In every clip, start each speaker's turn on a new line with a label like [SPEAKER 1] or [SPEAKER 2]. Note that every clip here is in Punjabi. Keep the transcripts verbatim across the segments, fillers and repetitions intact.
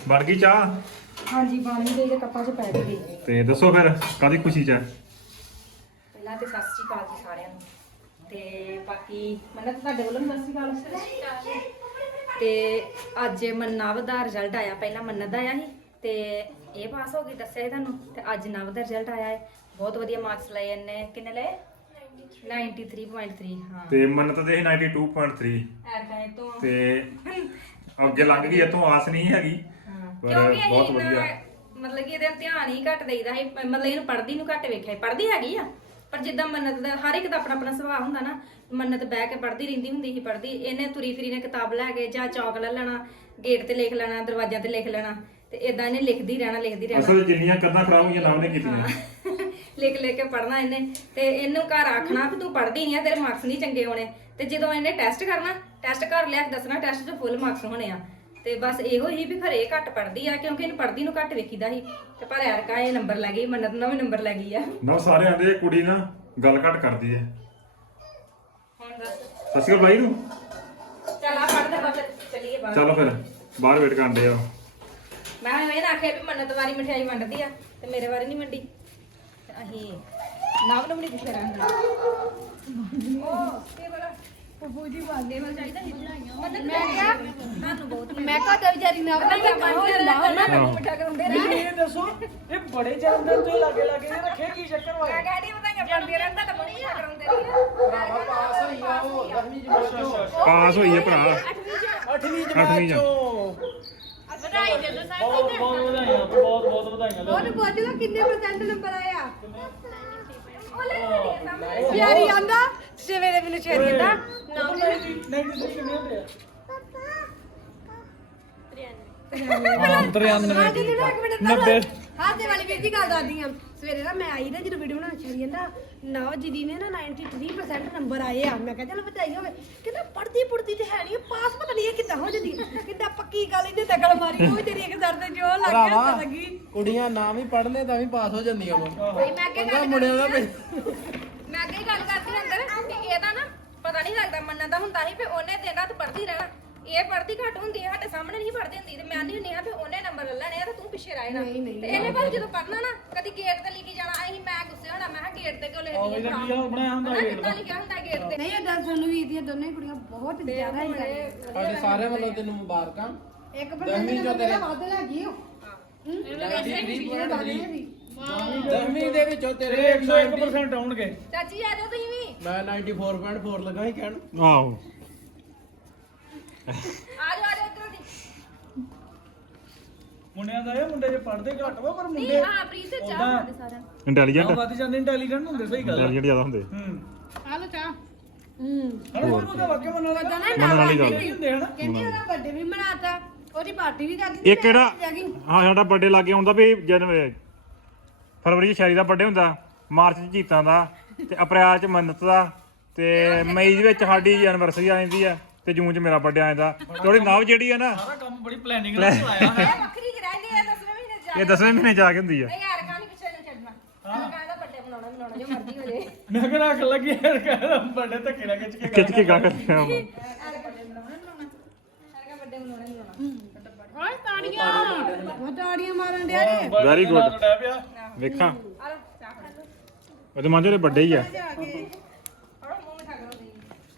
[SPEAKER 1] ਬਣ ਗਈ ਚਾਹ?
[SPEAKER 2] ਹਾਂਜੀ ਬਣ ਗਈ ਤੇ ਕੱਪਾਂ 'ਚ ਪੈ ਗਈ।
[SPEAKER 1] ਤੇ ਦੱਸੋ ਫਿਰ ਕਾਹਦੀ ਖੁਸ਼ੀ 'ਚ ਹੈ?
[SPEAKER 2] ਪਹਿਲਾਂ ਤੇ ਸਤਿ ਸ਼੍ਰੀ ਅਕਾਲ ਜੀ ਸਾਰਿਆਂ ਨੂੰ ਤੇ ਬਾਕੀ ਮੰਨਤ ਤੁਹਾਡੇ ਵੱਲੋਂ ਵੀ ਸਤਿ ਸ਼੍ਰੀ ਅਕਾਲ। ਤੇ ਅੱਜ ਮੰਨਵ ਦਾ ਰਿਜ਼ਲਟ ਆਇਆ। ਪਹਿਲਾਂ ਮੰਨਤ ਦਾ ਆਇਆ ਸੀ ਤੇ ਇਹ ਪਾਸ ਹੋ ਗਈ ਦੱਸਿਆ ਸੀ ਤੁਹਾਨੂੰ, ਤੇ ਅੱਜ ਨਵ ਦਾ ਰਿਜ਼ਲਟ ਆਇਆ ਹੈ। ਬਹੁਤ ਵਧੀਆ ਮਾਰਕਸ ਲਏ ਇਹਨੇ। ਕਿੰਨੇ ਲਏ? Ninety point three. ਹਾਂ
[SPEAKER 1] ਤੇ ਮੰਨਤ ਦੇ ਨਾਈਨਟੀ ਟੂ ਪੁਆਇੰਟ ਥ੍ਰੀ
[SPEAKER 2] ਐਦਾਂ ਤੋਂ
[SPEAKER 1] ਤੇ ਅੱਗੇ ਲੰਘ ਗਈ। ਇਤੋਂ ਆਸ ਨਹੀਂ ਹੈਗੀ ਪਰ ਬਹੁਤ ਵਧੀਆ।
[SPEAKER 2] ਮਤਲਬ ਕਿ ਇਹਦਾ ਧਿਆਨ ਹੀ ਘੱਟ ਦੇਈਦਾ ਸੀ। ਮਤਲਬ ਇਹਨੂੰ ਪੜ੍ਹਦੀ ਨੂੰ ਘੱਟ ਵੇਖਿਆ। ਪੜ੍ਹਦੀ ਹੈਗੀ ਆ ਪਰ ਜਿੱਦਾਂ ਮੰਨਤ ਦਾ ਹਰ ਇੱਕ ਦਾ ਆਪਣਾ ਆਪਣਾ ਸੁਭਾਅ ਹੁੰਦਾ ਨਾ। ਮੰਨਤ ਬਹਿ ਕੇ ਪੜ੍ਹਦੀ ਰਹਿੰਦੀ ਹੁੰਦੀ ਸੀ। ਪੜ੍ਹਦੀ ਇਹਨੇ ਤੁਰੀ ਫਿਰੀ ਨੇ ਕਿਤਾਬ ਲੈ ਕੇ ਜਾਂ ਚੌਕ ਲੈ ਲੈਣਾ, ਗੇਟ ਤੇ ਲਿਖ ਲੈਣਾ, ਦਰਵਾਜ਼ਿਆਂ ਤੇ ਲਿਖ ਲੈਣਾ ਤੇ ਇਦਾਂ ਇਹਨੇ ਲਿਖਦੀ ਰਹਿਣਾ ਲਿਖਦੀ ਰਹਿਣਾ।
[SPEAKER 1] ਅਸਲ ਜਿੰਨੀਆਂ ਕੰਨਾਂ ਖਰਾਬ ਹੋਈਆਂ ਨਾਮ ਨੇ ਕੀਤੀਆਂ।
[SPEAKER 2] ਲਿਖ ਲਿਖ ਕੇ ਪੜ੍ਹਨਾ ਇਹਨੇ ਤੇ ਇਹਨੂੰ ਘਰ ਆਖਣਾ ਵੀ ਤੂੰ ਪੜ੍ਹਦੀ ਨਹੀਂ ਆ, ਤੇਰੇ ਮਾਰਕਸ ਨਹੀਂ ਚੰਗੇ ਹੋਣੇ। ਤੇ ਜਦੋਂ ਇਹਨੇ ਟੈਸਟ ਕਰਨਾ, ਟੈਸਟ ਘਰ ਲਿਆ ਕੇ ਦੱਸਣਾ ਟੈਸਟ 'ਚ ਫੁੱਲ ਮਾਰਕਸ ਹੋਣੇ ਆ। ਤੇ ਬਸ ਇਹੋ ਹੀ ਵੀ ਘਰੇ ਘੱਟ ਪੜ੍ਹਦੀ ਆ ਕਿਉਂਕਿ ਇਹਨੂੰ ਪੜ੍ਹਦੀ ਨੂੰ ਘੱਟ ਵੇਖੀਦਾ ਸੀ। ਤੇ ਪਰ ਐਰਕਾ ਇਹ ਨੰਬਰ ਲੈ ਗਈ। ਮੰਨਤ ਨੂੰ ਵੀ ਨੰਬਰ ਲੈ ਗਈ ਆ।
[SPEAKER 1] ਨਾ ਸਾਰੇ ਆਂਦੇ ਕੁੜੀ ਨਾ ਗੱਲ ਘੱਟ ਕਰਦੀ ਹੈ।
[SPEAKER 2] ਹੁਣ ਦੱਸ
[SPEAKER 1] ਸਤਿ ਸ਼੍ਰੀ ਅਕਾਲ ਬਾਈ ਨੂੰ।
[SPEAKER 2] ਚੱਲ ਆ ਪੜ੍ਹਦੇ ਬਸ ਚੱਲੀਏ ਬਾਹਰ।
[SPEAKER 1] ਚਲੋ ਫਿਰ ਬਾਹਰ ਵੇਟ ਕਰਦੇ ਆ।
[SPEAKER 2] ਮੈਂ ਇਹ ਨਾ ਆਖਿਆ ਵੀ ਮੰਨਤ ਵਾਰੀ ਮਠਿਆਈ ਵੰਡਦੀ ਆ ਤੇ ਮੇਰੇ ਵਾਰੀ ਨਹੀਂ ਵੰਡੀ। ਅਸੀਂ ਨਾਮ ਨੂੰ ਨਹੀਂ ਪੁੱਛਿਆ ਰਹਿੰਦਾ। ਉਹ ਇਹ ਬੜਾ ਪਪੂ ਜੀ ਵਾਲੇ ਵਾਲ ਚਾਹੀਦਾ ਸੀ ਬਣਾਈਆਂ। ਮੈਂ ਕਿਹਾ ਤੁਹਾਨੂੰ ਬਹੁਤ ਮੈਂ ਕਹਾ ਤਾਂ ਵਿਚਾਰੀ ਨਾ ਬਣਾ ਕੇ ਮੰਨ ਲਾ ਨਾ ਮੈਨੂੰ ਮਿੱਠਾ ਕਰਾਉਂਦੇ ਰਹੇ।
[SPEAKER 3] ਇਹ ਦੱਸੋ ਇਹ ਬੜੇ ਜਾਂਦੇ ਤੁਸੀਂ ਲਾਗੇ ਲਾਗੇ ਰੱਖੇ ਕੀ ਚੱਕਰ ਵਾ?
[SPEAKER 2] ਮੈਂ ਕਹਿੰਦੀ ਵਧਾਈਆਂ ਪਾਉਂਦੀ ਰਹਿੰਦਾ ਤਾਂ ਮੈਨੂੰ ਮਿੱਠਾ ਕਰਾਉਂਦੇ ਨਹੀਂ।
[SPEAKER 3] ਭਰਾਵਾ ਪਾਸ ਹੋਈ ਆ ਉਹ ਦਸਵੀਂ ਜਮਾਤ ਚੋਂ।
[SPEAKER 1] ਪਾਸ ਹੋਈ ਹੈ ਭਰਾ
[SPEAKER 3] ਅੱਠਵੀਂ
[SPEAKER 1] ਅੱਠਵੀਂ
[SPEAKER 3] ਜਮਾਤ ਚੋਂ।
[SPEAKER 2] ਵਧਾਈ ਦੇ ਦੋ ਸਾਰੇ।
[SPEAKER 3] ਬਹੁਤ ਬਹੁਤ ਵਧਾਈਆਂ ਬਹੁਤ ਬਹੁਤ ਵਧਾਈਆਂ ਲਓ।
[SPEAKER 2] ਉਹਨੂੰ ਪੁੱਛਦਾ ਕਿੰਨੇ ਪਰਸੈਂਟ ਨੰਬਰ ਆਇਆ। ਪਿਆਰੀ ਆਂਦਾ ਸਵੇਰੇ ਮੈਨੂੰ ਛੇੜ ਦਿੰਦਾ ਨਾ
[SPEAKER 3] ਨਾਈਨਟੀ ਸਿਕਸ ਕਿੰਨੇ ਹੁੰਦੇ ਆ?
[SPEAKER 2] ਨੱਬੇ ਹਾਂ ਤੇ ਵਾਲੀ ਵੀਰ ਦੀ ਗੱਲ ਦੱਸਦੀ ਆ। ਸਵੇਰੇ ਨਾ ਮੈਂ ਆਈ ਨਾ ਜਦੋਂ ਵੀਡੀਓ ਬਣਾਉਣ ਚੱਲੀ ਜਾਂਦਾ ਨਵ ਜੀ ਨੇ ਨਾ ਨਾਈਨਟੀ ਥ੍ਰੀ ਪਰਸੈਂਟ ਨੰਬਰ ਆਏ ਆ। ਮੈਂ ਕਿਹਾ ਚਲ ਵਧਾਈ ਹੋਵੇ। ਕਹਿੰਦਾ ਪੜਦੀ ਪੁੜਦੀ ਤੇ ਹੈ ਨਹੀਂ ਪਾਸ ਪਤਾ ਨਹੀਂ ਇਹ ਕਿੱਦਾਂ ਹੋ ਜਾਂਦੀ। ਕਿੱਦਾਂ ਪੱਕੀ ਗੱਲ ਇਹਨੇ ਦਗਲ ਮਾਰੀ ਉਹ ਤੇਰੀ ਇੱਕ ਦਰਦ ਜੋ ਲੱਗ ਗਿਆ ਤਾਂ ਲੱਗੀ।
[SPEAKER 3] ਕੁੜੀਆਂ ਨਾ ਵੀ ਪੜ੍ਹਨੇ ਤਾਂ ਵੀ ਪਾਸ ਹੋ ਜਾਂਦੀਆਂ ਵਾ।
[SPEAKER 2] ਭਾਈ ਮੈਂ ਅੱਗੇ ਗੱਲ
[SPEAKER 3] ਮੁੰਡਿਆਂ ਦਾ
[SPEAKER 2] ਮੈਂ ਅੱਗੇ ਗੱਲ ਕਰਦੀ ਅੰਦਰ ਵੀ ਇਹਦਾ ਨਾ ਪਤਾ ਨਹੀਂ ਲੱਗਦਾ। ਮੰਨਣ ਦਾ ਹੁੰਦਾ ਸੀ ਵੀ ਉਹਨੇ ਦਿਨ ਰਾਤ ਪੜ੍ਹਦੀ ਰਹਿਣਾ। ਇਹ ਪੜ੍ਹਦੀ ਘੱਟ ਹੁੰਦੀ ਹੈ ਸਾਡੇ ਸਾਹਮਣੇ ਨਹੀਂ ਪੜ੍ਹਦੀ ਹੁੰਦੀ ਤੇ ਮੈਂ ਨਹੀਂ ਹੁੰਦੀ ਆ ਵੀ ਉਹਨੇ ਨੰਬਰ ਲੈ ਲੈਣੇ ਆ ਤੇ ਤੂੰ ਪਿੱਛੇ ਰਹਿਣਾ। ਤੇ ਇਹਨੇ ਪਰ ਜਦੋਂ ਪੜ੍ਹਨਾ ਨਾ ਕਦੀ ਗੇਟ ਤੇ ਲਿਖੀ ਜਾਣਾ। ਅਸੀਂ ਮੈਂ ਗੁੱਸੇ ਹੋਣਾ ਮੈਂ ਕਿਹਾ ਗੇਟ ਤੇ ਕਿਉਂ ਲਿਖਦੀ ਹੈ ਭਰਾ
[SPEAKER 3] ਬਣਾਇਆ ਹੁੰਦਾ ਗੇਟ
[SPEAKER 2] ਕਿੱਦਾਂ ਲਿਖਿਆ ਹੁੰਦਾ ਗੇਟ ਤੇ।
[SPEAKER 4] ਨਹੀਂ ਅਦਾਂ ਸਾਨੂੰ ਵੀ ਇਹਦੀਆਂ ਦੋਨੇ ਕੁੜੀਆਂ ਬਹੁਤ ਜ਼ਿਆਦਾ ਹੀ ਕਰੇ।
[SPEAKER 3] ਸਾਡੇ ਸਾਰੇ ਵੱਲੋਂ ਤੈਨੂੰ ਮੁਬਾਰਕਾਂ।
[SPEAKER 4] ਇੱਕ ਪਰਸੈਂਟ ਦਾ ਤੇਰਾ ਵੱਧ ਲੱਗੀ ਹੋ।
[SPEAKER 3] ਦਸਵੀਂ ਦੇ ਵਿੱਚੋਂ ਤੇਰੇ ਇੱਕ ਸੌ ਇੱਕ ਪਰਸੈਂਟ ਆਉਣਗੇ।
[SPEAKER 2] ਚਾਚੀ ਆ ਜਾਓ ਤੁਸੀਂ ਵੀ
[SPEAKER 3] ਮੈਂ ਨਾਈਨਟੀ ਫੋਰ ਪੁਆਇੰਟ ਫੋਰ ਲੱਗਾ ਸੀ ਕਹਿਣ।
[SPEAKER 1] ਆਹੋ
[SPEAKER 2] ਆ ਜਾਓ ਆ ਜਾਓ ਇੱਧਰੋਂ ਦੀ।
[SPEAKER 3] ਮੁੰਡਿਆਂ ਦਾ ਇਹ ਮੁੰਡੇ ਜੇ ਪੜ੍ਹਦੇ ਘੱਟ ਵਾ ਪਰ
[SPEAKER 2] ਨਹੀਂ
[SPEAKER 3] ਮੁੰਡੇ
[SPEAKER 2] ਹਾਂ ਪ੍ਰੀਤ ਚਾਹ ਸਾਡੇ ਸਾਰਿਆਂ ਨੂੰ।
[SPEAKER 1] ਇੰਟੈਲੀਜੈਂਟ
[SPEAKER 3] ਵੱਧ ਜਾਂਦੇ ਇੰਟੈਲੀਜੈਂਟ ਹੁੰਦੇ ਸਹੀ ਗੱਲ ਆ।
[SPEAKER 1] ਇੰਟੈਲੀਜੈਂਟ ਜ਼ਿਆਦਾ ਹੁੰਦੇ।
[SPEAKER 3] ਹੂੰ
[SPEAKER 4] ਆ ਲੋ ਚਾਹ।
[SPEAKER 2] ਹੂੰ
[SPEAKER 3] ਹਣ ਉਹਨੂੰ ਤਾਂ ਵਾਕਿਆ ਮੰਨਣ ਲੱਗਾ
[SPEAKER 1] ਮੰਨਣ ਵਾਲੀ ਗੱਲ
[SPEAKER 3] ਹੁੰਦੇ ਹਨ।
[SPEAKER 4] ਕਹਿੰਦੀ ਉਹਦਾ ਬਰਥਡੇ ਵੀ ਮਨਾਤਾ ਉਹਦੀ ਪਾਰਟੀ ਵੀ ਕਰ ਦਿੱਤੀ।
[SPEAKER 1] ਇੱਕ ਕਿਹੜਾ ਹਾਂ ਸਾਡਾ ਬਰਥਡੇ ਲੱਗੇ ਆਉਂਦਾ ਵੀ ਜਨਵਰੀ ਫਰਵਰੀ 'ਚ ਸ਼ੈਰੀ ਦਾ ਬਰਥਡੇ ਹੁੰਦਾ, ਮਾਰਚ 'ਚ ਜੀਤਾਂ ਦਾ ਤੇ ਅਪ੍ਰੈਲ 'ਚ ਮੰਨਤ ਦਾ ਤੇ ਮਈ ਦੇ ਵਿੱਚ ਸਾਡੀ ਐਨਵਰਸਰੀ ਆ ਜਾਂਦੀ ਆ ਤੇ ਜੂਨ 'ਚ ਮੇਰਾ ਬਰਥਡੇ ਆ ਜਾਂਦਾ। ਥੋੜੀ ਨਵ ਜਿਹੜੀ ਆ ਨਾ
[SPEAKER 3] ਸਾਰਾ ਕੰਮ ਬੜੀ ਪਲੈਨਿੰਗ ਨਾਲ ਚਲਾਇਆ ਹੈ।
[SPEAKER 2] ਇਹ ਵੱਖਰੀ ਚ ਰਹਿੰਦੀ ਹੈ ਦਸਵੇਂ ਮਹੀਨੇ ਜਾ
[SPEAKER 1] ਇਹ ਦਸਵੇਂ ਮਹੀਨੇ ਜਾ ਕੇ ਹੁੰਦੀ ਆ।
[SPEAKER 2] ਨਹੀਂ ਯਾਰ ਕਾਹਨੀ ਪਿੱਛੇ ਨੂੰ ਛੱਡਣਾ। ਮੈਂ ਕਹਿੰਦਾ ਵੱਡੇ ਬਣਾਉਣਾ ਬਣਾਉਣਾ ਜੋ ਮਰਜ਼ੀ ਹੋ ਜੇ।
[SPEAKER 3] ਮੈਂ ਕਿਹਾ ਰੱਖ ਲੱਗੀ ਯਾਰ ਕਹਿੰਦਾ ਵੱਡੇ ਧੱਕੇ ਨਾਲ ਖਿੱਚ ਕੇ
[SPEAKER 1] ਖਿੱਚ ਕੇ ਗਾ ਕਰਦੇ ਆ।
[SPEAKER 2] ਵੱਡੇ ਬਣਾਉਣਾ ਬਣਾਉਣਾ
[SPEAKER 4] ਓਏ ਤਾੜੀਆਂ ਉਹ ਤਾੜੀਆਂ ਮਾਰਨ ਡਿਆ ਨੇ।
[SPEAKER 1] ਵੈਰੀ ਗੁੱਡ
[SPEAKER 3] ਡੈ ਪਿਆ।
[SPEAKER 1] ਵੇਖਾਂ
[SPEAKER 2] ਆ ਲਓ ਚਾਹ ਫੜ ਲਓ।
[SPEAKER 1] ਉਹਦੇ ਮਾਂਜੇ ਦੇ ਵੱਡੇ ਹੀ ਆ।
[SPEAKER 2] ਫੜੋ ਮੂੰਹ ਮਿਠਾ ਕਰੋ ਤੁਸੀਂ।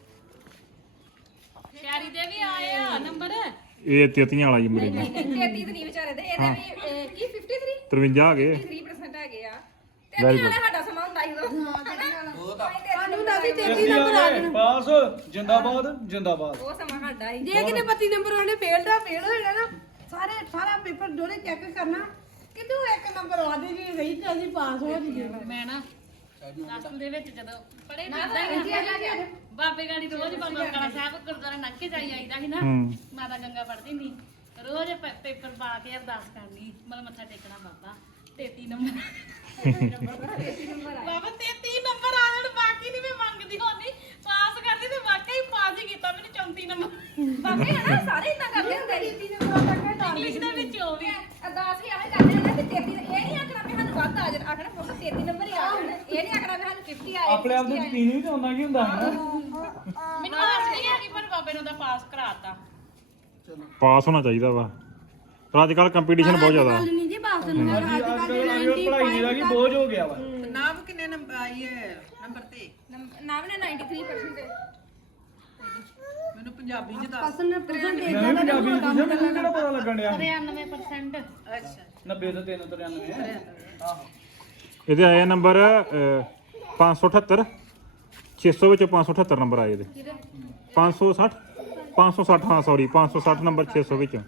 [SPEAKER 4] ਸ਼ੈਰੀ ਦੇ ਵੀ ਆਏ ਆ ਨੰਬਰ।
[SPEAKER 1] ਇਹ ਤੇਤੀਆਂ ਵਾਲਾ ਜੀ ਮੁੰਡੇ ਦਾ
[SPEAKER 2] ਤੇਤੀ ਤੇ ਨਹੀਂ ਵਿਚਾਰੇ ਦੇ ਇਹਦੇ ਵੀ ਇਹ, ਕੀ ਫਿਫਟੀ ਥ੍ਰੀ
[SPEAKER 1] ਤਰਵੰਜਾ ਆ ਗਏ।
[SPEAKER 2] ਫਿਫਟੀ ਥ੍ਰੀ ਪਰਸੈਂਟ ਹੈਗੇ ਆ। ਤੇਤੀ ਵਾਲਾ ਸਾਡਾ ਸਮਾਂ ਹੁੰਦਾ ਸੀ ਉਦੋਂ।
[SPEAKER 4] ਸਾਨੂੰ ਨਾ ਵੀ ਤੇਤੀ ਨੰਬਰ ਆ ਗਏ।
[SPEAKER 3] ਪਾਸ ਜਿੰਦਾਬਾਦ ਜਿੰਦਾਬਾਦ।
[SPEAKER 2] ਉਹ ਸਮਾਂ ਸਾਡਾ ਸੀ।
[SPEAKER 4] ਜੇ ਕਿਤੇ ਪੱਤੀ ਨੰਬਰ ਉਹਨੇ ਫੇਲ ਦਾ ਫੇਲ ਹੋ ਜਾਣਾ ਨਾ ਸਾਰੇ ਸਾਰਾ ਪੇਪਰ ਦੋਨੇ ਚੈੱਕ ਕਰਨਾ ਕਿ ਤੂੰ ਇੱਕ ਨੰਬਰ ਵਾਦੇ ਜੀ ਗਈ ਤੇ ਅਸੀਂ ਪਾਸ ਹੋ ਜੀਏ।
[SPEAKER 5] ਮੈਂ ਨਾ ਦਸਵੀਂ ਦੇ ਵਿੱਚ ਜਦੋਂ ਪੜੇ ਨਾ ਇਦਾਂ ਬਾਬੇ ਗਾੜੀ ਰੋਜ਼ ਬਾਬਾ ਕਾਲਾ ਸਾਹਿਬ ਗੁਰਦੁਆਰਾ ਨੰਗ ਕੇ ਜਾਈ ਆਈਦਾ ਸੀ ਨਾ।
[SPEAKER 1] ਹੂੰ
[SPEAKER 5] ਮਾਤਾ ਗੰਗਾ ਪੜਦੀ ਨਹੀਂ ਰੋਜ਼ ਪੇ- ਪੇਪਰ ਪਾ ਕੇ ਅਰਦਾਸ ਕਰਨੀ ਮਤਲਬ ਮੱਥਾ ਟੇਕਣਾ ਬਾਬਾ ਤੇਤੀ ਨੰਬਰ ਬਾਬਾ ਤੇਤੀ ਨੰਬਰ ਆ ਜਾਣ ਬਾਕੀ ਨਹੀਂ ਮੈਂ ਮੰਗਦੀ ਹੁੰਦੀ ਪਾਸ ਕਰਦੀ ਤੇ ਵਾਕਈ ਪਾਸ ਹੀ ਕੀਤਾ ਮੈਨੂੰ ਚੌਂਤੀ ਨੰਬਰ
[SPEAKER 2] ਬਾਕੀ ਹਨਾ ਸਾਰੇ ਇਦਾਂ ਕਰਦੇ ਹੁੰਦੇ ਸੀ।
[SPEAKER 5] ਇੰਗਲਿਸ਼ ਦੇ ਵਿੱਚ ਉਹ ਵੀ
[SPEAKER 2] ਅਰਦਾਸ ਵੀ ਆਵੇਂ ਕਰਦੇ ਹੁੰਦੇ ਸੀ। ਤੇਤੀ ਇਹ ਨਹੀਂ ਆਖਣਾ ਵੀ ਸਾਨੂੰ ਵੱਧ ਆ ਜਾਣ ਆਖਣਾ ਪੁੱਤ ਤੇਤੀ ਨੰਬਰ ਹੀ ਆ ਜਾਣ। ਇਹ ਨਹੀਂ ਆਖਣਾ ਵੀ ਸਾਨੂੰ ਫਿਫਟੀ ਆਏ
[SPEAKER 3] ਆਪਣੇ ਆਪ ਨੂੰ ਯਕੀਨ ਵੀ ਤਾਂ ਹੁੰਦਾ ਕੀ ਹੁੰਦਾ ਹੈ ਨਾ।
[SPEAKER 5] ਮੈਨੂੰ ਆਸ ਨਹੀਂ ਹੈਗੀ ਪਰ ਬਾਬੇ ਨੇ ਉਹਦਾ ਪਾਸ ਕਰਾਤਾ
[SPEAKER 1] ਪਾਸ ਹੋਣਾ ਚਾਹੀਦਾ ਵਾ। ਪਰ ਅੱਜ ਕੱਲ ਕੰਪੀਟੀਸ਼ਨ ਬਹੁਤ ਜ਼ਿਆਦਾ
[SPEAKER 4] ਗੱਲ ਨਹੀਂ ਜੀ ਬਾਸ ਨੂੰ ਅੱਜ
[SPEAKER 3] ਅੱਜ
[SPEAKER 4] ਕੱਲ
[SPEAKER 3] ਕੱਲ ਨਾਈਨਟੀ ਪੜ੍ਹਾਈ ਦਾ ਕੀ ਬੋਝ ਹੋ ਗਿਆ ਵਾ
[SPEAKER 6] ਨਾਮ ਕਿੰਨੇ ਨੰਬਰ ਆਈ ਹੈ ਨੰਬਰ ਤੇ
[SPEAKER 2] ਨਾਮ ਨੇ ਨਾਈਨਟੀ ਥ੍ਰੀ ਪਰਸੈਂਟ
[SPEAKER 6] ਮੈਨੂੰ ਪੰਜਾਬੀ ਚ ਦੱਸ
[SPEAKER 4] ਪਸੰਦ ਪਸੰਦ ਦੇ
[SPEAKER 3] ਮੈਂ ਵੀ ਪੰਜਾਬੀ ਚ ਪੁੱਛਿਆ ਮੈਨੂੰ ਕਿਹੜਾ ਪਤਾ ਲੱਗਣ ਡਿਆ
[SPEAKER 5] ਤਰਿਆਨਵੇਂ percent
[SPEAKER 6] ਅੱਛਾ
[SPEAKER 3] ਨੱਬੇ ਤੋਂ ਤਿੰਨ ਤਰਿਆਨਵੇਂ ਆਹੋ
[SPEAKER 1] ਇਹਦੇ ਆਏ ਨੰਬਰ ਪੰਜ ਸੌ ਅਠੱਤਰ ਛੇ ਸੌ ਵਿੱਚੋਂ ਪੰਜ ਸੌ ਅਠੱਤਰ ਨੰਬਰ ਆਏ ਇਹਦੇ ਪੰਜ ਸੌ ਸੱਠ ਪੰਜ ਸੌ ਸੱਠ ਹਾਂ ਸੌਰੀ ਪੰਜ ਸੌ ਸੱਠ ਨੰਬਰ ਛੇ ਸੌ ਵਿੱਚੋਂ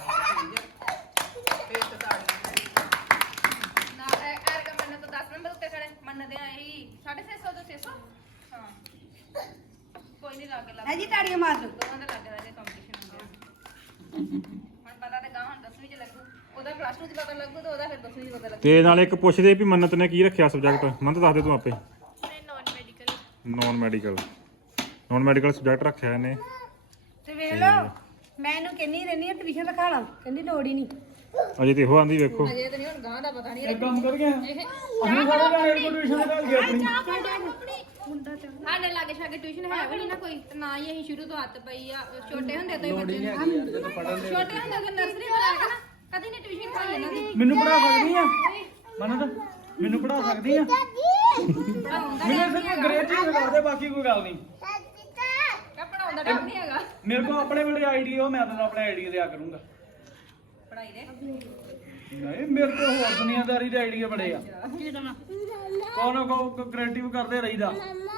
[SPEAKER 2] ਨਾ ਐਰ ਕਾ ਮੰਨ ਤਾਂ ਦਸ ਨੰਬਰ ਉੱਤੇ ਖੜੇ ਮੰਨਦੇ ਆ ਇਹੀ ਸਾਢੇ ਛੇ ਸੌ ਤੋਂ ਛੇ ਸੌ ਹਾਂ ਕੋਈ ਨਹੀਂ ਲੱਗ ਲੱਗ
[SPEAKER 4] ਹੈ ਜੀ ਤਾੜੀਆਂ ਮਾਰ ਦੋ
[SPEAKER 2] ਦੋਵਾਂ ਦਾ ਲੱਗ ਰਿਹਾ ਕੰਪੀਟੀਸ਼ਨ ਹੁੰਦੇ ਹੁਣ ਪਤਾ ਤੇ ਗਾਂ ਹੁਣ ਦਸਵੀਂ ਚ ਲੱਗੂ ਉਹਦਾ ਪਲੱਸ ਟੂ ਚ ਪਤਾ ਲੱਗੂ ਤੇ ਉਹਦਾ ਫਿਰ ਦਸਵੀਂ ਚ ਪਤਾ ਲੱਗੂ
[SPEAKER 1] ਤੇ ਨਾਲੇ ਇੱਕ ਪੁੱਛਦੇ ਵੀ ਮੰਨਤ ਨੇ ਕੀ ਰੱਖਿਆ ਸਬਜੈਕਟ ਮੰਨਤ ਦੱਸ ਦੇ ਤੂੰ ਆਪੇ
[SPEAKER 5] non medical
[SPEAKER 1] non medical non medical subject ਰੱਖਿਆ ਇਹਨੇ
[SPEAKER 4] ਤੇ ਵੇਖ ਲਓ ਮੈਂ ਇਹਨੂੰ ਕਹਿੰਦੀ ਰਹਿੰਦੀ ਆ ਟਿਊਸ਼ਨ ਰਖਾ ਲਾ ਕਹਿੰਦੀ ਲੋੜ ਹੀ ਨਹੀਂ
[SPEAKER 1] ਅਜੇ ਤੇ ਇਹੋ ਆਂਦੀ ਵੇਖੋ
[SPEAKER 2] ਅਜੇ ਤੇ ਨਹੀਂ ਹੁਣ ਗਾਂ ਦਾ ਪਤਾ ਨਹੀਂ
[SPEAKER 3] ਇੱਕ ਕੰਮ ਕਰ ਗਿਆ ਅਸੀਂ ਸਾਰੇ ਜਾਣੇ ਕੋ ਟਿਊਸ਼ਨ ਲਗਾ ਗਏ ਆਪਣੀ
[SPEAKER 2] ਸਾਡੇ ਲਾਗੇ ਛਾਗੇ ਟਿਊਸ਼ਨ ਹੈ ਵੀ ਨਹੀਂ ਨਾ ਕੋਈ ਤੇ ਨਾ ਹੀ ਅਸੀਂ ਸ਼ੁਰੂ ਤੋਂ ਹੱਥ ਪਈ ਆ ਛੋਟੇ ਹੁੰਦੇ ਤੋਂ ਹੀ ਬੱਚੇ ਨੂੰ
[SPEAKER 3] ਜਦੋਂ ਪੜਨ ਦੇ
[SPEAKER 2] ਛੋਟੇ ਹੁੰਦੇ ਤੋਂ ਨਰਸਰੀ ਤੋਂ ਲੈ ਕੇ ਨਾ ਕਦੀ ਨਹੀਂ ਟਿਊਸ਼ਨ ਪਾਈ ਇਹਨਾਂ ਦੀ
[SPEAKER 3] ਮੈਨੂੰ ਪੜਾ ਸਕਦੀ ਆ ਮਨਤ ਮੈਨੂੰ ਪੜਾ ਸਕਦੀ ਆ
[SPEAKER 2] ਪੜਾਉਂਦਾ
[SPEAKER 3] ਮੈਨੂੰ ਸਿਰਫ ਅੰਗਰੇਜ਼ੀ ਸਿਖਾ ਦੇ ਬਾਕੀ ਕੋਈ ਗੱਲ ਨਹੀਂ
[SPEAKER 2] ਕਾ ਪੜਾਉਂਦਾ ਡਰ ਨਹੀਂ ਹੈਗਾ
[SPEAKER 3] ਮੇਰੇ ਕੋਲ ਆਪਣੇ ਬੜੇ ਆਈਡੀ ਉਹ ਮੈਂ ਤੁਹਾਨੂੰ ਆਪਣੇ ਆਈਡੀ ਦਿਆ ਕਰੂੰਗਾ
[SPEAKER 2] ਪੜਾਈ ਦੇ
[SPEAKER 3] ਨਹੀਂ ਮੇਰੇ ਕੋਲ ਹੋਰ ਦੁਨੀਆਦਾਰੀ ਦੇ ਆਈਡੀਆ ਬੜੇ ਆ
[SPEAKER 5] ਕੀ ਦਮਾ
[SPEAKER 3] ਕੋਨ ਕੋ ਕ੍ਰੀਏਟਿਵ ਕਰਦੇ ਰਹੀਦਾ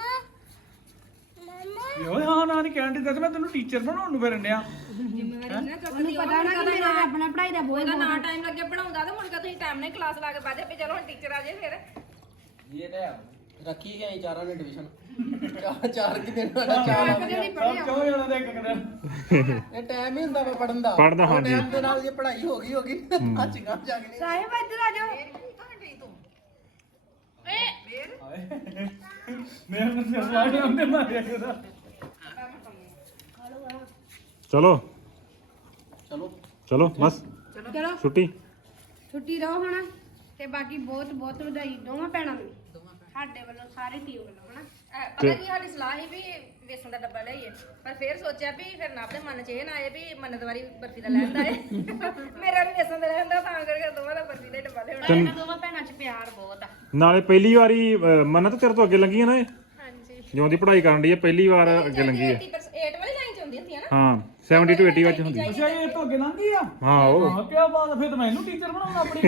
[SPEAKER 3] ਯੋ ਹਾਂ ਨਾ ਨਹੀਂ ਕਹਿਣ ਦੀ ਮੈਂ ਤੈਨੂੰ ਟੀਚਰ ਬਣਾਉਣ ਨੂੰ ਫਿਰਨ ਡਿਆ
[SPEAKER 2] ਜ਼ਿੰਮੇਵਾਰੀ ਨਾ
[SPEAKER 4] ਉਹਨੂੰ
[SPEAKER 2] ਚੱਕਦੀ
[SPEAKER 4] ਪਤਾ ਨਾ ਕਿ ਮੇਰਾ ਆਪਣਾ ਪੜਾਈ ਦਾ ਬੋਝ
[SPEAKER 2] ਉਹਦਾ ਨਾ ਟਾਈਮ ਲੱਗੇ ਪੜਾਉਂਦਾ ਤੇ ਮੁੜ ਕੇ ਤੁਸੀਂ ਟਾਈਮ ਨਾਲ ਕਲਾਸ ਲਾ ਕੇ ਬਾਜੇ ਪੇ ਚਲੋ ਹੁਣ ਟੀਚਰ ਆ ਜੇ ਫਿਰ
[SPEAKER 3] ਇਹ ਤਾਂ
[SPEAKER 6] ਰੱਖੀ ਗਈ ਚਾਰਾਂ ਨੇ ਡਿਵੀਜ਼ਨ ਚਾਰ ਚਾਰ ਕਿ ਦਿਨ ਵਾਲਾ ਚਾਰ
[SPEAKER 3] ਸਭ ਕਿਉਂ ਜਾਣਾ ਦੇ ਇੱਕ ਦਿਨ
[SPEAKER 6] ਇਹ ਟਾਈਮ ਹੀ ਹੁੰਦਾ ਵਾ ਪੜਨ ਦਾ
[SPEAKER 1] ਪੜ੍ਹਦਾ, ਹਾਂਜੀ।
[SPEAKER 6] ਟਾਈਮ ਦੇ ਨਾਲ ਜੇ ਪੜ੍ਹਾਈ ਹੋ ਗਈ ਹੋ ਗਈ ਅੱਜ ਗਾਂ ਜਾ ਕੇ ਨਹੀਂ
[SPEAKER 4] ਸਾਹਿਬ ਇੱਧਰ ਆ ਜਾਓ
[SPEAKER 3] ਮੇਰੇ ਨੂੰ ਸਿਰ ਲਾੜੇ ਹੁੰਦੇ ਮਾਰਿਆ ਉਹਦਾ
[SPEAKER 1] ਚਲੋ
[SPEAKER 6] ਚਲੋ
[SPEAKER 1] ਚਲੋ ਬਸ
[SPEAKER 4] ਚਲੋ
[SPEAKER 1] ਛੁੱਟੀ
[SPEAKER 4] ਛੁੱਟੀ ਰਹੋ ਹੁਣ ਤੇ ਬਾਕੀ ਬਹੁਤ ਬਹੁਤ ਵਧਾਈ ਦੋਵਾਂ ਭੈਣਾਂ ਨੂੰ ਸਾਡੇ ਵੱਲੋਂ ਸਾਰੇ ਟੀਮ ਵੱਲੋਂ ਹਨਾ
[SPEAKER 2] ਅਹ ਪਤਾ ਕੀ ਸਾਡੀ ਸਲਾਹ ਸੀ ਵੀ ਵੇਸਣ ਦਾ ਡੱਬਾ ਲਈਏ ਪਰ ਫਿਰ ਸੋਚਿਆ ਵੀ ਫਿਰ ਨਾ ਆਪਣੇ ਮਨ 'ਚ ਇਹ ਨਾ ਆਏ ਵੀ ਮੰਨਤ ਵਾਰੀ ਬਰਫੀ ਦਾ ਲੈਂਦਾ ਏ ਮੇਰਾ ਵੀ ਵੇਸਣ ਦਾ ਰਹਿੰਦਾ ਤਾਂ ਕਰਕੇ ਦੋਵਾਂ ਦਾ ਬਰਫੀ ਦਾ ਹੀ ਡੱਬਾ ਲਿਆਉਣਾ
[SPEAKER 5] ਇਹਨਾਂ ਦੋਵਾਂ ਭੈਣਾਂ 'ਚ ਪਿਆਰ ਬਹੁਤ ਆ
[SPEAKER 1] ਨਾਲੇ ਪਹਿਲੀ ਵਾਰੀ ਅਹ, ਮੰਨਤ ਤੇਰੇ ਤੋਂ ਅੱਗੇ ਲੰਗੀ ਹੈ ਨਾ ਇਹ
[SPEAKER 5] ਹਾਂਜੀ
[SPEAKER 1] ਜਿਉਂ ਦੀ ਪੜ੍ਹਾਈ ਕਰਨ ਦੀ ਹੈ ਪਹਿਲੀ ਵਾਰ ਅੱਗੇ ਲੰਗੀ ਹੈ
[SPEAKER 2] ਅੱਠ ਵਾਲੀ ਲਾਈਨ 'ਚ ਹੁੰਦੀ ਹੁੰਦੀ ਹੈ ਨਾ
[SPEAKER 1] ਹਾਂ ਸੈਵਨਟੀ ਟੂ ਏਟੀ ਵਿੱਚ ਹੁੰਦੀ
[SPEAKER 3] ਅੱਛਾ ਇਹ ਤੋਂ ਅੱਗੇ ਲੰਘ ਗਈ ਆ
[SPEAKER 1] ਹਾਂ ਉਹ
[SPEAKER 3] ਹਾਂ ਕੀ ਬਾਤ ਆ, ਫਿਰ ਤਾਂ ਮੈਨੂੰ ਟੀਚਰ ਬਣਾਉਣਾ ਆਪਣੀ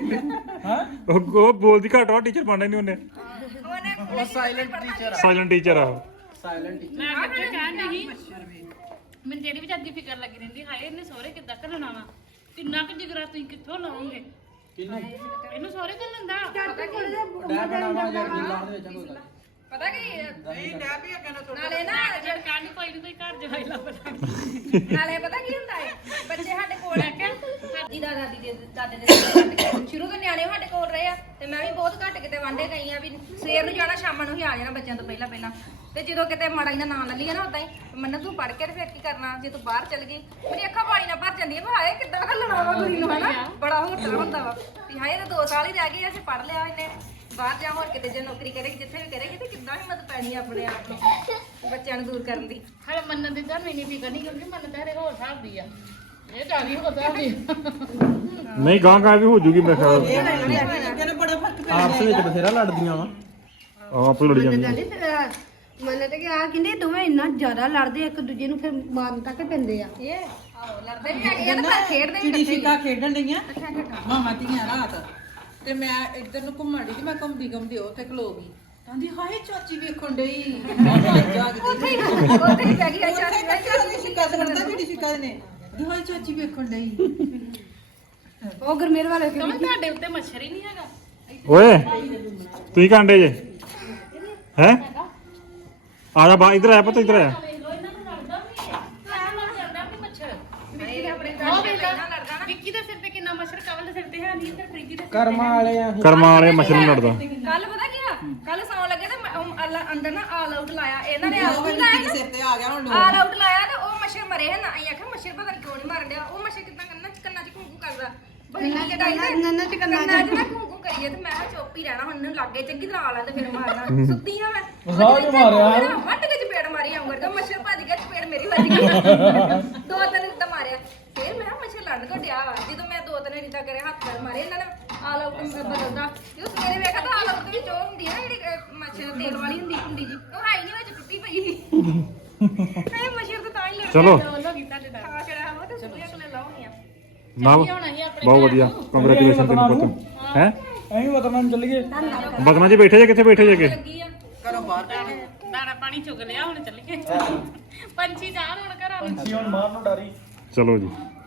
[SPEAKER 3] ਹੈ
[SPEAKER 1] ਉਹ ਉਹ ਬੋਲਦੀ ਘੱਟ ਵਾ ਟੀਚਰ ਬਣਨਾ ਨਹੀਂ ਉਹਨੇ
[SPEAKER 2] ਉਹਨੇ
[SPEAKER 6] ਉਹ ਸਾਇਲੈਂਟ ਟੀਚਰ ਆ
[SPEAKER 1] ਸਾਇਲੈਂਟ ਟੀਚਰ ਆ ਉਹ
[SPEAKER 6] ਸਾਇਲੈਂਟ ਟੀਚਰ
[SPEAKER 5] ਮੈਂ ਅੱਗੇ ਕਹਿਣ ਨਹੀਂ ਮੈਨੂੰ ਜਿਹੜੀ ਵੀ ਜੱਦੀ ਫਿਕਰ ਲੱਗੀ ਰਹਿੰਦੀ ਹਾਏ ਇਹਨੇ ਸਹੁਰੇ ਕਿੱਦਾਂ ਘੱਲਣਾ ਵਾ ਕਿੰਨਾ ਕੁ ਜਿਗਰਾ ਤੁਸੀਂ ਕਿੱਥੋਂ ਲਾਓਗੇ
[SPEAKER 6] ਕਿੰਨੂੰ
[SPEAKER 5] ਇਹਨੂੰ ਸਹੁਰੇ ਘੱਲਣ ਦਾ
[SPEAKER 4] ਪਤਾ ਕੀ
[SPEAKER 6] ਡੈ ਬਣਾਵਾ ਯਾਰ ਗਿੱਲਾ ਦੇ ਵਿੱਚ ਕੋਈ ਗੱਲ
[SPEAKER 2] ਪਤਾ ਕੀ
[SPEAKER 6] ਨਹੀਂ ਡੈ ਵੀ ਅੱਗੇ ਨਾ
[SPEAKER 2] ਨਾਲੇ ਨਾ
[SPEAKER 5] ਜੇ ਕਹਿਣ ਕੋਈ ਨਹੀਂ ਕੋਈ ਘਰ ਜਵਾਈ ਲੱਭਦਾ
[SPEAKER 2] ਨਾਲੇ ਪਤਾ ਕੀ ਹੁੰਦਾ ਹੈ ਬੱਚੇ ਸਾਡੇ ਕੋਲ ਆ ਕੇ ਦਾਦੀ ਦਾ ਦਾਦੀ ਦੇ ਦਾਦੇ ਦੇ ਸ਼ੁਰੂ ਤੋਂ ਨਿਆਣੇ ਸਾਡੇ ਕੋਲ ਰਹੇ ਆ ਤੇ ਮੈਂ ਵੀ ਬਹੁਤ ਘੱਟ ਕਿਤੇ ਵਾਂਡੇ ਗਈ ਆ ਵੀ ਸਵੇਰ ਨੂੰ ਜਾਣਾ ਸ਼ਾਮ ਨੂੰ ਹੀ ਆ ਜਾਣਾ ਬੱਚਿਆਂ ਤੋਂ ਪਹਿਲਾਂ ਪਹਿਲਾਂ ਤੇ ਜਦੋਂ ਕਿਤੇ ਮਾੜਾ ਜਿਹਾ ਨਾਂ ਲੈ ਲਈਏ ਨਾ ਉਦਾਂ ਹੀ ਮੰਨ ਤੂੰ ਪੜ ਕੇ ਤੇ ਫਿਰ ਕੀ ਕਰਨਾ ਜੇ ਤੂੰ ਬਾਹਰ ਚਲ ਗਈ ਮੇਰੀ ਅੱਖਾਂ ਪਾਣੀ ਨਾਲ ਭਰ ਜਾਂਦੀਆਂ ਵੀ ਹਾਏ ਕਿੱਦਾਂ ਘੱਲਣਾ ਵਾ ਕੁੜੀ ਨੂੰ ਹਨਾ ਬੜਾ ਹੋਟਾ ਹੁੰਦਾ ਵਾ ਵੀ ਹਾਏ ਤੇ ਦੋ ਸਾਲ ਹੀ ਰਹਿ ਗਏ ਅਸੀਂ ਪੜ ਲਿਆ ਇਹਨੇ ਬਾਹਰ ਜਾ ਹੋਰ ਕਿਤੇ ਜੇ ਨੌਕਰੀ ਕਰੇਗੀ ਜਿੱਥੇ ਵੀ ਕਰੇਗੀ ਤੇ ਕਿੱਦਾਂ ਹਿੰਮਤ ਪੈਣੀ ਆ ਆਪਣੇ ਆਪ ਨੂੰ ਬੱਚਿਆਂ ਨੂੰ ਦੂਰ ਕਰਨ ਦੀ
[SPEAKER 5] ਹਾਲੇ ਮੰਨਣ ਦੀ ਤਾਂ ਮੈਨੂੰ ਫਿਕਰ ਨਹੀਂ ਕਿਉਂਕਿ ਮੰਨ ਤਾਂ ਹਰੇ ਹੋਰ ਹਿਸਾਬ ਦੀ ਆ ਇਹ ਤਾਂ ਨਹੀਂ ਹੋਰ ਹਿਸਾਬ ਦੀ ਆ।
[SPEAKER 1] ਨਹੀਂ ਗਾਂ ਗਾਂ ਵੀ ਹੋ ਜੂਗੀ ਮੇਰੇ ਖਿਆਲ
[SPEAKER 6] ਕਹਿੰਦੇ ਬੜਾ ਫਰਕ ਪੈ
[SPEAKER 3] ਆਪਸ ਵਿੱਚ ਬਥੇਰਾ ਲੜਦੀਆਂ ਵਾ
[SPEAKER 1] ਆ ਆਪੇ ਲੜੀ ਜਾਂਦੀ
[SPEAKER 4] ਜਾਂਦੀ ਫਿਰ ਮੰਨ ਤੇ ਕਿ ਆ ਕਹਿੰਦੇ ਦੋਵੇਂ ਇੰਨਾ ਜ਼ਿਆਦਾ ਲੜਦੇ ਇੱਕ ਦੂਜੇ ਨੂੰ ਫਿਰ ਮਾਰਨ ਤੱਕ ਪੈਂਦੇ ਆ
[SPEAKER 2] ਇਹ ਆਹੋ ਲੜਦੇ ਵੀ ਹੈਗੇ ਆ ਤੇ ਪਰ ਖੇਡਦੇ ਵੀ
[SPEAKER 6] ਚਿੜੀ ਛਿੱਕਾ ਖੇਡਣ ਡਈਆਂ
[SPEAKER 2] ਇਕੱਠੇ ਇਕੱਠਾ
[SPEAKER 6] ਮਾਮਾ ਧੀਆਂ ਰਾਤ ਤੇ ਮੈਂ ਇੱਧਰ ਨੂੰ ਘੁੰਮਣ ਡਈ ਤੇ ਮੈਂ ਘੁੰਮਦੀ ਘੁੰਮਦੀ ਉੱਥੇ ਖਲੋ ਗਈ ਕਹਿੰਦੀ ਹਾਏ ਚਾਚੀ ਵੇਖਣ ਡਈ ਮੈਂ ਜਾਗਦੀ
[SPEAKER 2] ਉੱਥੇ ਹੀ ਉੱਥੇ ਹੀ ਪੈ ਗਈ ਆ ਚਾਚੀ
[SPEAKER 6] ਉੱਥੇ ਚਾਚੀ ਛਿੱਕਾ ਕਰਦਾ ਚਿੜੀ ਛਿੱਕਾ ਨੇ ਕਹਿੰਦੀ ਹਾਏ ਚਾਚੀ ਵੇਖਣ ਡਈ
[SPEAKER 4] ਉਹ ਗਰਮੇਰ ਵਾਲੇ ਕਿ
[SPEAKER 5] ਕਮਲ ਤੁਹਾਡੇ ਉੱਤੇ ਮੱਛਰ ਹੀ ਨਹੀਂ ਹੈਗਾ
[SPEAKER 1] ਓਏ ਤੁਸੀਂ ਕਾਂਡੇ ਜੇ ਹੈ ਆ ਜਾ ਬਾ ਇਧਰ ਆ ਪੁੱਤ ਇਧਰ ਆ
[SPEAKER 5] ਵੇਖ ਲੋ ਇਹਨਾਂ ਨੂੰ ਲੜਦਾ ਵੀ ਹੈ ਸਾਰਾ ਨਾਲ ਲੜਦਾ ਵੀ ਮੱਛਰ
[SPEAKER 2] ਇਹ ਆਪਣੇ
[SPEAKER 5] ਉਹ
[SPEAKER 2] ਘਰ
[SPEAKER 5] ਵੇਖ
[SPEAKER 2] ਦੇ ਨਾਲ ਲੜਦਾ ਨਾ
[SPEAKER 5] ਵਿੱਕੀ ਦੇ ਸਿਰ ਤੇ ਕਿੰਨਾ ਮੱਛਰ ਕਵਲ ਦੇ ਸਿਰ ਤੇ ਹੈ ਨਹੀਂ ਤੇ ਪ੍ਰੀਤੀ ਦੇ
[SPEAKER 6] ਕਰਮਾਂ ਵਾਲੇ ਆ
[SPEAKER 1] ਕਰਮਾਂ ਵਾਲੇ ਮੱਛਰ ਨੂੰ ਲੜਦਾ
[SPEAKER 2] ਕੱਲ ਪਤਾ ਕੀ ਆ ਕੱਲ ਸੌਣ ਲੱਗੇ ਤੇ ਮੈਂ ਉਹ ਅੱਲ- ਅੰਦਰ ਨਾ ਆਲ ਆਊਟ ਲਾਇਆ ਇਹਨਾਂ ਨੇ ਆਲ ਆਊਟ ਲਾਇਆ
[SPEAKER 6] ਸਿਰ ਤੇ ਆ ਗਿਆ ਹੁਣ
[SPEAKER 2] ਆਲ ਆਊਟ ਲਾਇਆ ਤੇ ਉਹ ਮੱਛਰ ਮਰੇ ਹਨ ਆਈ ਆਖਿਆ ਮੱਛਰ ਪਤਾ ਨਹੀਂ ਕਿਉਂ ਨਹੀਂ ਮਾਰਨ ਡਿਆ ਉਹ ਮੱਛਰ ਕਿੱਦਾਂ ਕੰਨਾਂ ਚ ਕੰਨਾਂ ਚ ਘੂੰ ਕਰਦਾ ਬੰਨਾ ਚ ਡਾਈ
[SPEAKER 4] ਨੰਨਾ ਚ ਕੰਨਾਂ
[SPEAKER 2] ਕੰਨਾਂ ਚ ਨਾ ਘੂੰ ਘੂੰ ਕਰੀਏ ਤੇ ਮੈਂ ਕਿਹਾ ਚੁੱਪ ਹੀ ਰਹਿਣਾ ਹੁਣ ਇਹਨੂੰ ਲੱਗੇ ਚੰਗੀ ਤਰ੍ਹਾਂ ਆ ਲੈਂਦੇ ਫਿਰ ਮਾਰਨਾ ਸੁੱਤੀ ਆ ਮੈਂ
[SPEAKER 3] ਸਾਹ ਚ ਮਾਰਿਆ।
[SPEAKER 2] ਵੱਟ ਕੇ ਚਪੇੜ ਮਾਰੀ ਆਉਂਗਾ ਤੇ ਮੱਛਰ ਭੱਜ ਗਿਆ ਚਪੇੜ ਮੇਰੀ ਵੱਜ ਗਈ ਦੋ ਤਿੰਨ ਤਾਂ ਮਾਰਿਆ ਫਿਰ ਮੈਂ ਕਿਹਾ ਮੱਛਰ ਠੰਡ ਤੋਂ ਡਿਆ ਵਾ ਜਦੋਂ ਮੈਂ ਦੋ ਤਿੰਨ ਰੀਤਾ ਕਰੇ ਹੱਥ ਨਾਲ ਮਾਰੇ ਇਹਨਾਂ ਨੇ ਆਲ ਆਊਟ ਬਦਲਦਾ ਜਦੋਂ ਸਵੇਰੇ ਵੇਖਿਆ ਤਾਂ ਆਲ ਆਊਟ ਵਿੱਚ ਉਹ ਹੁੰਦੀ ਆ ਨਾ ਜਿਹੜੀ ਅਹ, ਮੱਛਰ ਤੇਲ ਵਾਲੀ ਹੁੰਦੀ ਹੁੰਦੀ ਜੀ ਉਹ ਹੈ ਹੀ ਨਹੀਂ ਵਿੱਚ ਟੁੱਟੀ ਪਈ ਇਹ ਮੱਛਰ ਤਾਂ ਤਾਂ ਹੀ ਲੜ
[SPEAKER 1] ਚਲੋ
[SPEAKER 5] ਦੋਨੋਂ ਕੀਤਾ ਤੇ
[SPEAKER 2] ਖਾ ਛੜਾ ਹੋ ਤੇ ਸੁਣਿਆ ਕਿ ਲਾਉਣੀ ਆ
[SPEAKER 1] ਨਾ
[SPEAKER 5] ਹੋਣਾ ਹੀ ਆਪਣੇ
[SPEAKER 1] ਬਹੁਤ ਵਧੀਆ ਕੰਗ੍ਰੈਚੁਲੇਸ਼ਨ ਤੈਨੂੰ ਪੁੱਤ ਹੈ
[SPEAKER 3] ਐਂ ਵਤਨਾਂ ਨੂੰ ਚੱਲੀਏ
[SPEAKER 1] ਬਦਨਾ 'ਚ ਬੈਠੇ ਜੇ ਕਿੱਥੇ ਬੈਠੇ ਜੇ ਕਿ
[SPEAKER 2] ਲੱਗੀ ਆ
[SPEAKER 6] ਘਰੋਂ ਬਾਹਰ
[SPEAKER 5] ਦਾਣਾ ਦਾਣਾ ਪਾਣੀ ਚੁਗ ਲਿਆ ਹੁਣ ਚੱਲੀਏ ਪੰਛੀ ਜਾਣ ਹੁਣ ਘਰਾਂ ਨੂੰ
[SPEAKER 3] ਪੰਛੀ ਹੁਣ ਮਾਰ ਨੂੰ ਡਾਰੀ
[SPEAKER 1] ਚਲੋ ਜੀ